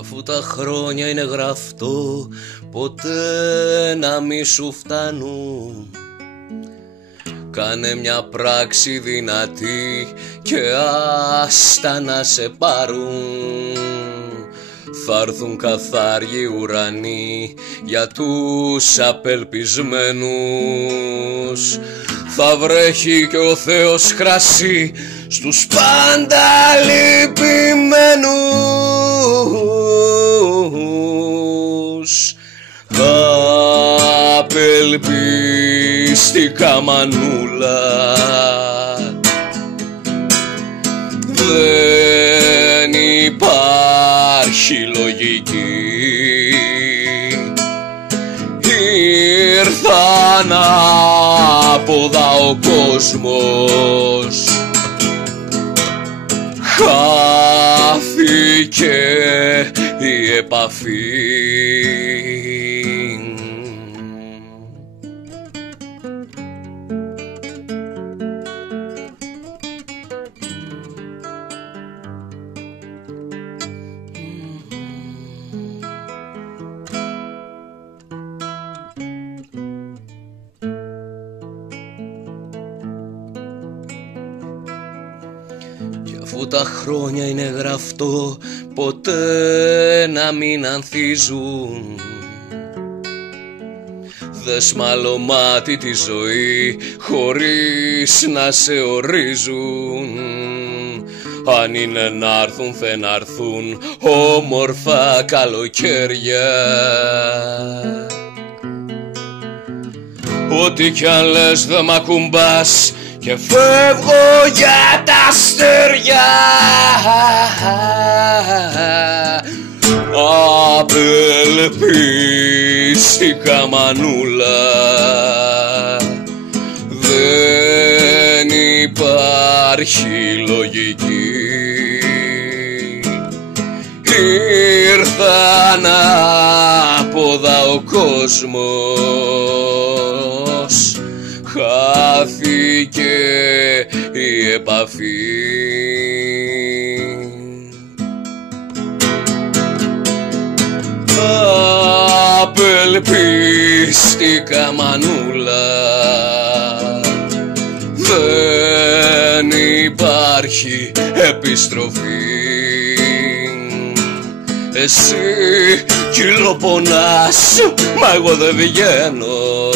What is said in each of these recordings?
Αφού τα χρόνια είναι γραφτό, ποτέ να μη σου φτάνουν. Κάνε μια πράξη δυνατή και άστα να σε πάρουν. Θα έρθουν καθάριοι ουρανοί για τους απελπισμένους. Θα βρέχει και ο Θεός κρασί στους πάντα λυπημένους. Απελπίστηκα μανούλα, δεν υπάρχει λογική. Ήρθα ανάποδα ο κόσμος, χάθηκε η επαφή. Αφού τα χρόνια είναι γραφτό, ποτέ να μην ανθίζουν. Δες μ' άλλο μάτι τη ζωή χωρίς να σε ορίζουν. Αν είναι να έρθουν θε να έρθουν όμορφα καλοκαίρια. Ό,τι κι αν λες δε μ' ακουμπάς και φεύγω για τα αστέρια. Απελπίστηκα μανούλα, δεν υπάρχει λογική. Ήρθα ανάποδα ο κόσμος, χάθηκε η επαφή. Απελπίστηκα μανούλα, δεν υπάρχει επιστροφή. Εσύ κυλοπονάς, μα εγώ δεν βγαίνω.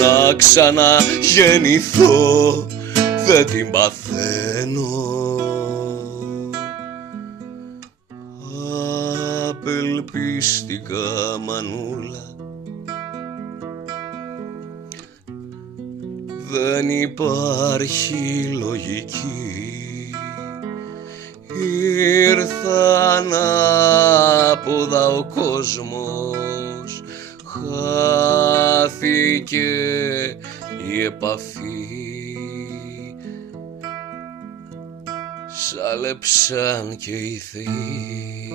Να ξαναγεννηθώ δεν την παθαίνω. Απελπίστηκα μανούλα, δεν υπάρχει λογική. Ήρθα ανάποδα ο κόσμος, χάθηκε η επαφή. Σάλεψαν και οι θεοί.